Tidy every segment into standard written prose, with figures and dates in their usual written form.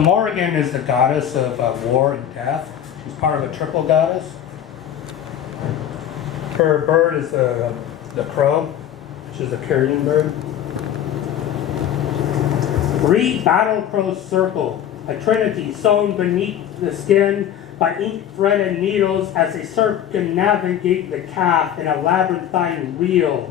Morrigan is the goddess of war and death. She's part of a triple goddess. Her bird is the crow, which is a carrion bird. Reed battle crow circle, a trinity sewn beneath the skin by ink thread and needles as they circumnavigate the calf in a labyrinthine reel.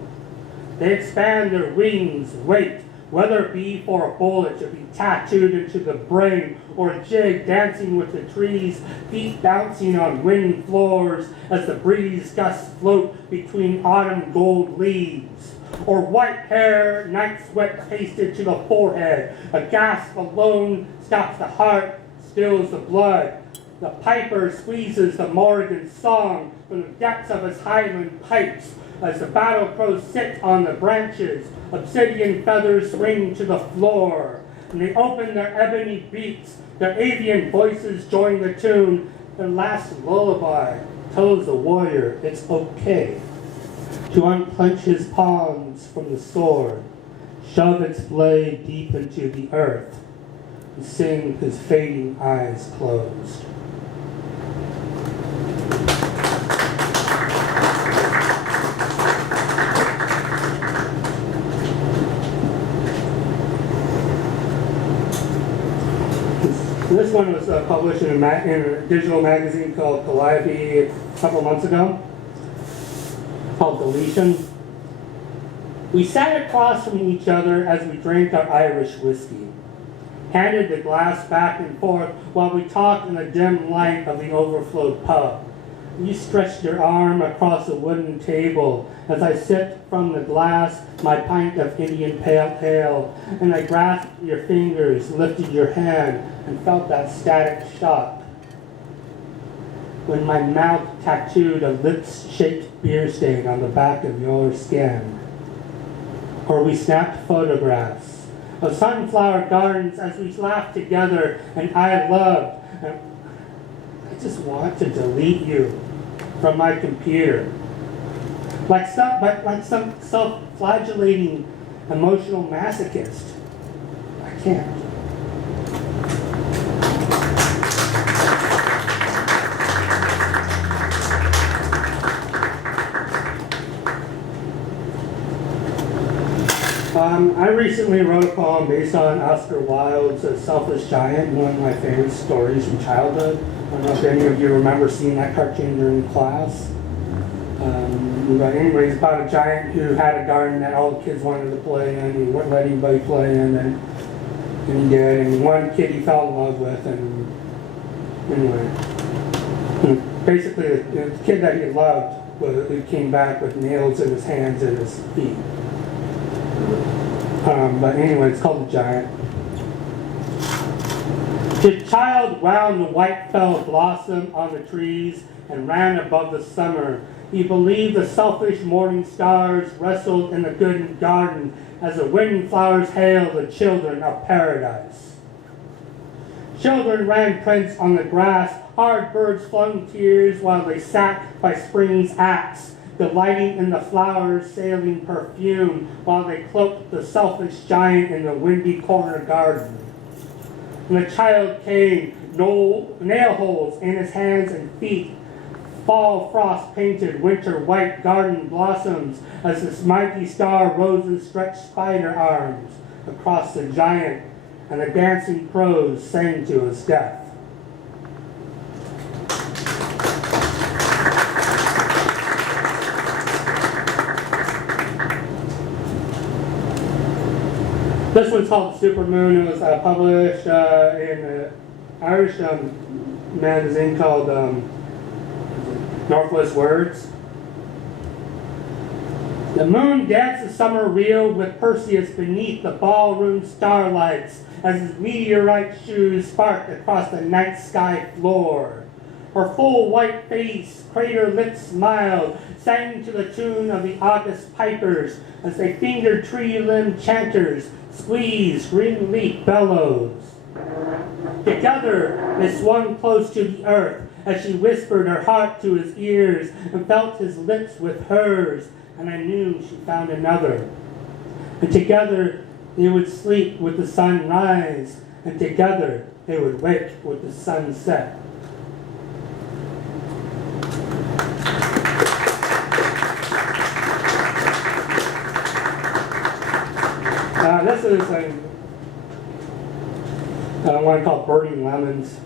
They expand their wings, wait, whether it be for a bullet to be tattooed into the brain or a jig dancing with the trees, feet bouncing on windy floors as the breeze gusts float between autumn gold leaves. Or white hair, night sweat pasted to the forehead. A gasp alone stops the heart, stills the blood. The piper squeezes the Morrigan song from the depths of his highland pipes as the battle crows sit on the branches. Obsidian feathers swing to the floor, and they open their ebony beaks. Their avian voices join the tune. Their last lullaby tells the warrior it's okay to unclench his palms from the sword, shove its blade deep into the earth, and sing his fading eyes closed. This one was published in a digital magazine called Calliope a couple months ago, called Deletion. We sat across from each other as we drank our Irish whiskey, handed the glass back and forth while we talked in the dim light of the overflowed pub. You stretched your arm across a wooden table as I sipped from the glass my pint of Indian Pale Ale, and I grasped your fingers, lifted your hand, and felt that static shock when my mouth tattooed a lips-shaped beer stain on the back of your skin. Or we snapped photographs of sunflower gardens as we laughed together, and I loved. And I just want to delete you from my computer. Like some self-flagellating emotional masochist. I can't. I recently wrote a poem based on Oscar Wilde's Selfish Giant, one of my favorite stories from childhood. I don't know if any of you remember seeing that cartoon during class. But anyway, it's about a giant who had a garden that all the kids wanted to play in. He wouldn't let anybody play in, and he did. And one kid he fell in love with, and anyway, basically the kid that he loved, he came back with nails in his hands and his feet. But anyway, it's called The Giant. The child wound the white fell blossom on the trees and ran above the summer. He believed the selfish morning stars wrestled in the good garden as the wind flowers hailed the children of paradise. Children ran prints on the grass, hard birds flung tears while they sat by spring's axe, delighting in the flowers sailing perfume while they cloaked the selfish giant in the windy corner garden. And the child came, nail holes in his hands and feet, fall frost painted winter white garden blossoms as this mighty star roses stretched spider arms across the giant, and the dancing crows sang to his death. This one's called Supermoon. It was published in an Irish magazine called Northwest Words. The moon danced a summer reel with Perseus beneath the ballroom starlights as his meteorite shoes sparked across the night sky floor. Her full white face, crater-lit smile, sang to the tune of the August pipers as they fingered tree-limbed chanters, squeezed green leaf bellows. Together, they swung close to the earth as she whispered her heart to his ears and felt his lips with hers, and I knew she found another. And together, they would sleep with the sun rise, and together, they would wake with the sunset. This is one called Burning Lemons.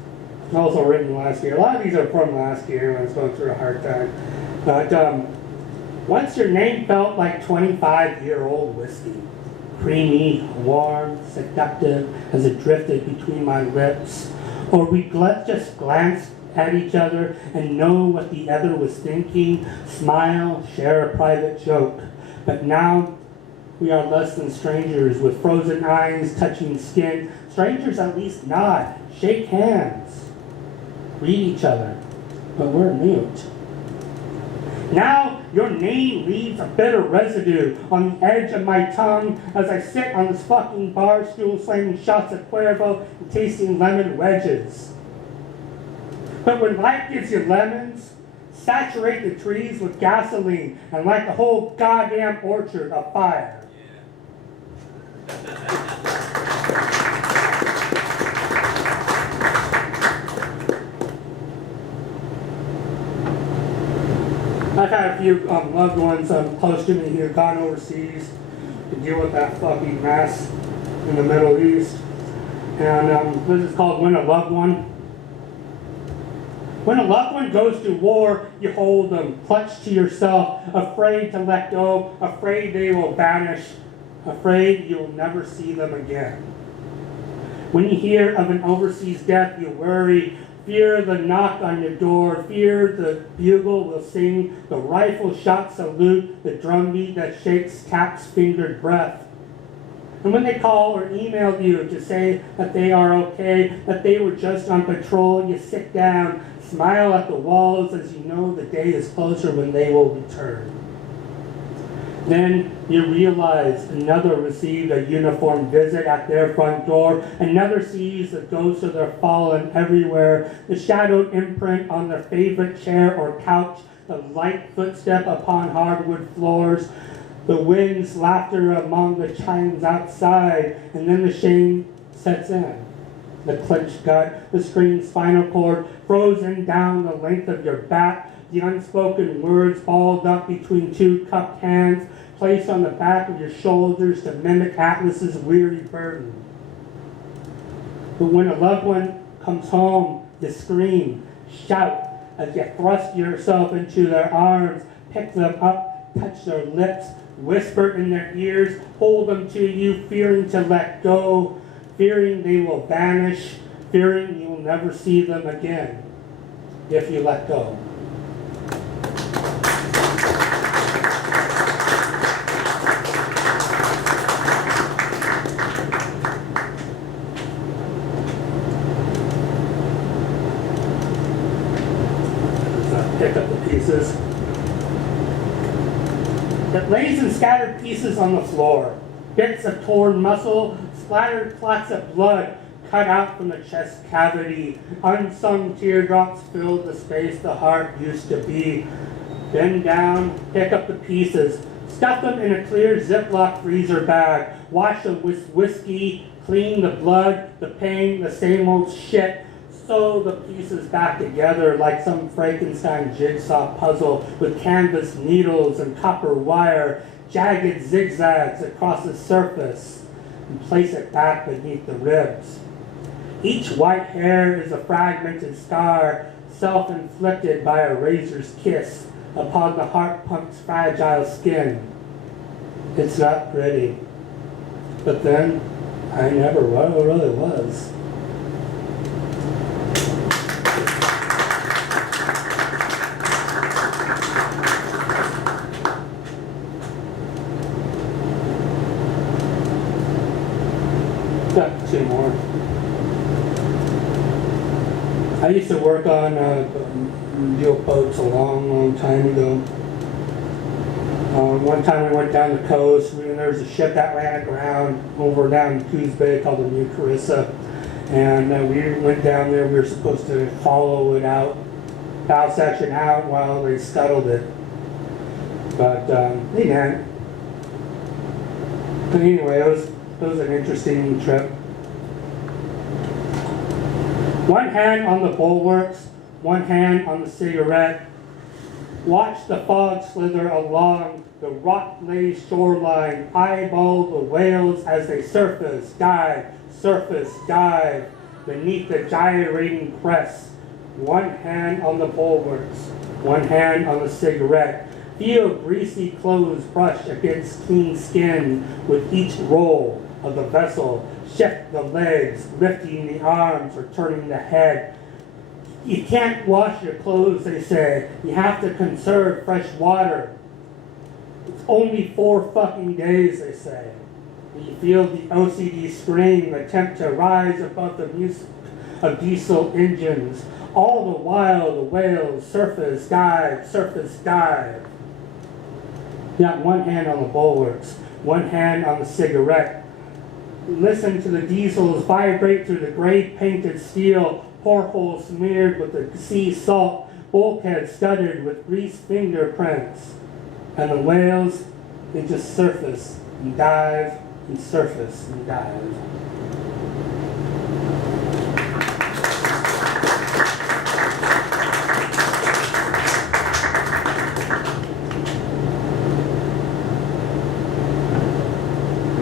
Also written last year. A lot of these are from last year when I was going through a hard time. But once your name felt like 25-year-old whiskey. Creamy, warm, seductive as it drifted between my lips. Or we just glanced at each other and know what the other was thinking, smile, share a private joke. But now we are less than strangers with frozen eyes touching skin. Strangers at least nod, shake hands, read each other, but we're mute. Now your name leaves a bitter residue on the edge of my tongue as I sit on this fucking bar stool slamming shots of Cuervo and tasting lemon wedges. But when life gives you lemons, saturate the trees with gasoline and light the whole goddamn orchard afire. I've had a few loved ones close to me who have gone overseas to deal with that fucking mess in the Middle East. And this is called When a Loved One. When a loved one goes to war, you hold them, clutch to yourself, afraid to let go, afraid they will vanish, afraid you'll never see them again. When you hear of an overseas death, you worry, fear the knock on your door, fear the bugle will sing, the rifle shot salute, the drumbeat that shakes Cap's fingered breath. And when they call or email you to say that they are okay, that they were just on patrol, you sit down, smile at the walls as you know the day is closer when they will return. Then you realize another received a uniformed visit at their front door. Another sees the ghosts of their fallen everywhere, the shadowed imprint on their favorite chair or couch, the light footstep upon hardwood floors, the wind's laughter among the chimes outside, and then the shame sets in. The clenched gut, the screamed spinal cord, frozen down the length of your back, the unspoken words balled up between two cupped hands, placed on the back of your shoulders to mimic Atlas's weary burden. But when a loved one comes home, you scream, shout, as you thrust yourself into their arms, pick them up, touch their lips, whisper in their ears, hold them to you, fearing to let go, fearing they will vanish, fearing you'll never see them again if you let go. Pick up the pieces. It lays in scattered pieces on the floor. Bits of torn muscle, splattered clots of blood cut out from the chest cavity. Unsung teardrops filled the space the heart used to be. Bend down, pick up the pieces, stuff them in a clear Ziploc freezer bag, wash them with whiskey, clean the blood, the pain, the same old shit. Sew the pieces back together like some Frankenstein jigsaw puzzle with canvas needles and copper wire, jagged zigzags across the surface, and place it back beneath the ribs. Each white hair is a fragmented scar, self-inflicted by a razor's kiss upon the heart pump's fragile skin. It's not pretty. But then, I never really was. Got two more. I used to work on deal boats a long time ago. One time we went down the coast, and there was a ship that ran aground over down in Coos Bay called the New Carissa. And we went down there, we were supposed to follow it out, bow section out while they scuttled it. But they didn't. But anyway, it was an interesting trip. One hand on the bulwarks, one hand on the cigarette. Watch the fog slither along the rock-laced shoreline. Eyeball the whales as they surface, dive, beneath the gyrating crest. One hand on the bulwarks, one hand on the cigarette. Feel greasy clothes brush against clean skin with each roll of the vessel. Shift the legs, lifting the arms or turning the head. You can't wash your clothes, they say. You have to conserve fresh water. It's only 4 fucking days, they say. You feel the OCD scream attempt to rise above the music of diesel engines. All the while the whales surface, dive. You got one hand on the bulwarks, one hand on the cigarette. Listen to the diesels vibrate through the gray-painted steel, porthole smeared with the sea salt, bulkhead studded with grease fingerprints. And the whales, they just surface and dive and surface and dive.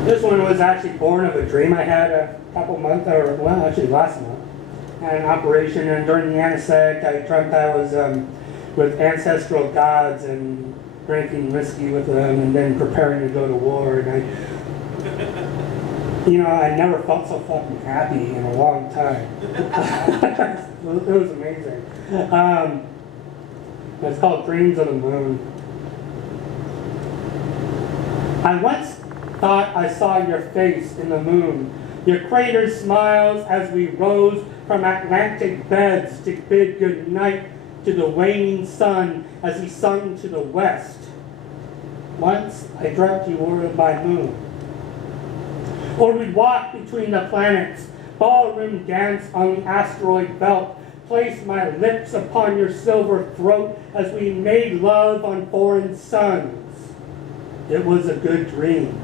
This one was actually born of a dream I had a couple months, or well, actually last month. I had an operation, and during the anesthetic, I dreamt I was with ancestral gods and drinking whiskey with them, and then preparing to go to war. And I never felt so fucking happy in a long time. It was amazing. It's called Dreams of the Moon. I once thought I saw your face in the moon, your crater smiles as we rose from Atlantic beds to bid good night to the waning sun as he sung to the west. Once I dreamt you were my moon. Or we'd walk between the planets, ballroom dance on the asteroid belt, place my lips upon your silver throat as we made love on foreign suns. It was a good dream.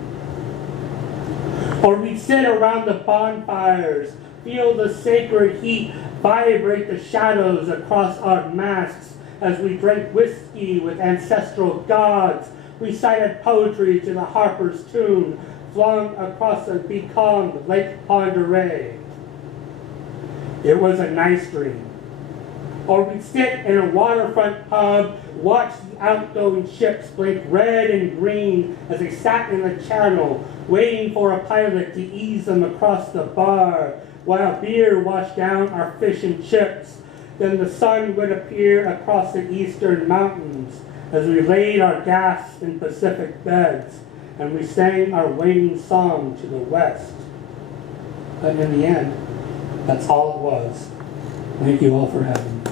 Or we'd sit around the bonfires, feel the sacred heat vibrate the shadows across our masks as we drank whiskey with ancestral gods, recited poetry to the harper's tune, flung across the becalmed Lake Ponderay. It was a nice dream. Or we'd sit in a waterfront pub, watch the outgoing ships blink red and green as they sat in the channel, waiting for a pilot to ease them across the bar, while beer washed down our fish and chips. Then the sun would appear across the eastern mountains as we laid our gas in Pacific beds, and we sang our waiting song to the west. But in the end, that's all it was. Thank you all for having me.